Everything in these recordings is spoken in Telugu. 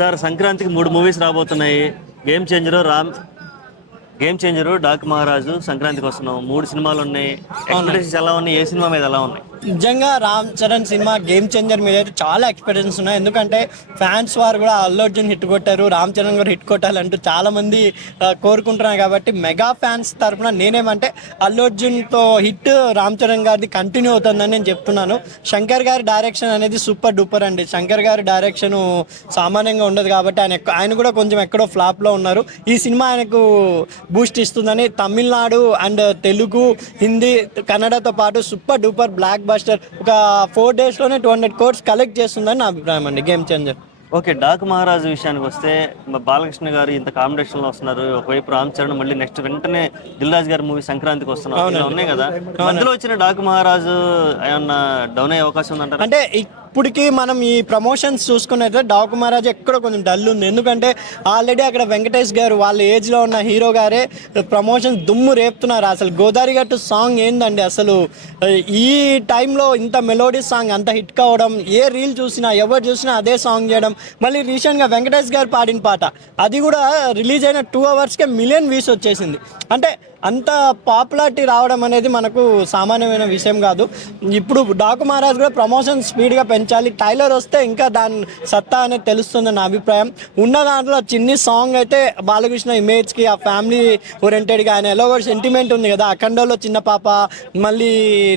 సార్ సంక్రాంతికి 3 మూవీస్ రాబోతున్నాయి. గేమ్ చేంజరు, డాక్ మహారాజు, సంక్రాంతికి వస్తున్నాం. 3 సినిమాలు ఉన్నాయి. ఎక్స్పెక్టేషన్స్ ఎలా ఉన్నాయి? ఏ సినిమా మీద ఎలా ఉన్నాయి? నిజంగా Ram Charan cinema game changer మీద అయితే చాలా ఎక్స్పెక్టేషన్స్ ఉన్నాయి. ఎందుకంటే ఫ్యాన్స్ వారు కూడా అల్లు అర్జున్ హిట్ కొట్టారు, రామ్ చరణ్ కూడా హిట్ కొట్టాలంటూ చాలా మంది కోరుకుంటున్నారు. కాబట్టి మెగా ఫ్యాన్స్ తరఫున నేనేమంటే అల్లు అర్జున్తో హిట్ రామ్ చరణ్ గారిది కంటిన్యూ అవుతుందని నేను చెప్తున్నాను. శంకర్ గారి డైరెక్షన్ అనేది సూపర్ డూపర్ అండి. శంకర్ గారి డైరెక్షన్ సామాన్యంగా ఉండదు కాబట్టి ఆయన కూడా కొంచెం ఎక్కడో ఫ్లాప్లో ఉన్నారు. ఈ సినిమా ఆయనకు బూస్ట్ ఇస్తుందని తమిళనాడు అండ్ తెలుగు, హిందీ, కన్నడతో పాటు సూపర్ డూపర్ బ్లాక్ బస్టర్ ఒక 4 daysలోనే 200 crores కలెక్ట్ చేస్తుందని నా అభిప్రాయం అండి గేమ్ చేంజర్. ఓకే, డాక్ మహారాజు విషయానికి వస్తే బాలకృష్ణ గారు ఇంత కాంపిటీషన్లో వస్తున్నారు. ఒకవైపు రామ్ చరణ్, మళ్ళీ నెక్స్ట్ వెంటనే దిల్ రాజు గారి మూవీ సంక్రాంతికి వస్తున్నారు. ఇలా ఉన్నాయి కదా, మధ్యలో వచ్చిన డాక్ మహారాజు ఏమన్నా డౌన్ అయ్యే అవకాశం ఉందంటారు? అంటే ఇప్పటికి మనం ఈ ప్రమోషన్స్ చూసుకున్నట్లయితే డాక్ మహారాజ్ ఎక్కడో కొంచెం డల్ ఉంది. ఎందుకంటే ఆల్రెడీ అక్కడ వెంకటేష్ గారు వాళ్ళ ఏజ్లో ఉన్న హీరో గారే ప్రమోషన్స్ దుమ్ము రేపుతున్నారు. అసలు గోదావరి గట్టు సాంగ్ ఏందండి, అసలు ఈ టైంలో ఇంత మెలోడీ సాంగ్ అంత హిట్ కావడం, ఏ రీల్ చూసినా ఎవరు చూసినా అదే సాంగ్ చేయడం. మళ్ళీ రీసెంట్గా వెంకటేష్ గారు పాడిన పాట అది కూడా రిలీజ్ అయిన 2 hours మిలియన్ వ్యూస్ వచ్చేసింది. అంటే అంత పాపులారిటీ రావడం అనేది మనకు సామాన్యమైన విషయం కాదు. ఇప్పుడు డాకు మహారాజ్ కూడా ప్రమోషన్ స్పీడ్గా పెంచాలి. టైలర్ వస్తే ఇంకా దాని సత్తా అనేది తెలుస్తుంది నా అభిప్రాయం. ఉన్న దాంట్లో చిన్ని సాంగ్ అయితే బాలకృష్ణ ఇమేజ్కి, ఆ ఫ్యామిలీ ఓరియంటెడ్గా ఆయన ఎలా కూడా సెంటిమెంట్ ఉంది కదా, అఖండలో చిన్న పాప, మళ్ళీ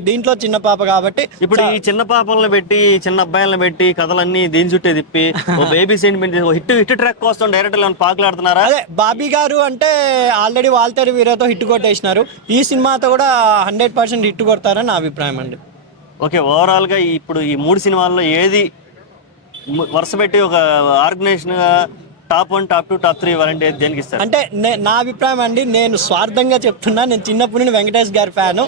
దీంట్లో చిన్న పాప. కాబట్టి ఇప్పుడు ఈ చిన్న పాపలను పెట్టి, చిన్న అబ్బాయిలను పెట్టి కథలన్నీ దీని చుట్టే తిప్పి బేబీ సెంటిమెంట్ హిట్ ట్రాక్ కోసం డైరెక్టర్ పాకులాడుతున్నారా? అదే బాబీ గారు అంటే ఆల్రెడీ వాల్తేరు వీరతో హిట్ కొట్టేసినారు. ఈ సినిమాతో కూడా 100% హిట్ కొడతారని నా అభిప్రాయం అండి. ఓకే, ఓవరాల్గా ఇప్పుడు ఈ 3 సినిమాల్లో ఏది వరుస పెట్టి ఒక ఆర్గనైజేషన్గా టాప్ 1, టాప్ 2, టాప్ 3 ఇవ్వాలంటే దేనికి ఇస్తారు? అంటే నా అభిప్రాయం అండి, నేను స్వార్థంగా చెప్తున్నా, నేను చిన్నప్పటి నుండి వెంకటేష్ గారి ఫ్యాను.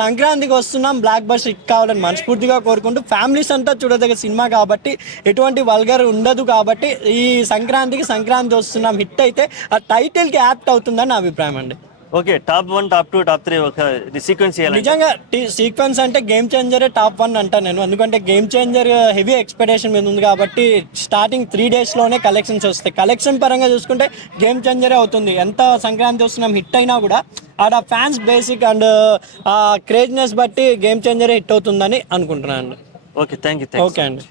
సంక్రాంతికి వస్తున్నాం, బ్లాక్ బస్టర్ హిట్ కావాలని మనస్ఫూర్తిగా కోరుకుంటూ, ఫ్యామిలీస్ అంతా చూడదగ్గ సినిమా కాబట్టి ఎటువంటి వల్గర్ ఉండదు. కాబట్టి ఈ సంక్రాంతి వస్తున్నాం హిట్ అయితే ఆ టైటిల్కి యాప్ట్ అవుతుందని నా అభిప్రాయం అండి. ఓకే, టాప్ 1, టాప్ 2, టాప్ 3 ఒక సీక్వెన్స్ చేయాలి. నిజంగా సీక్వెన్స్ అంటే గేమ్ చేంజరే టాప్ 1 అంటా నేను. ఎందుకంటే గేమ్ చేంజర్ హెవీ ఎక్స్పెక్టేషన్ మీద ఉంది కాబట్టి స్టార్టింగ్ 3 daysలోనే కలెక్షన్స్ వస్తాయి. కలెక్షన్ పరంగా చూసుకుంటే గేమ్ చేంజరే అవుతుంది. ఎంత సంక్రాంతి వస్తున్నాం హిట్ అయినా కూడా ఆడ ఫ్యాన్స్ బేసిక్ అండ్ క్రేజ్నెస్ బట్టి గేమ్ చేంజరే హిట్ అవుతుందని అనుకుంటున్నాను అండి. Okay, thank you. ఓకే అండి.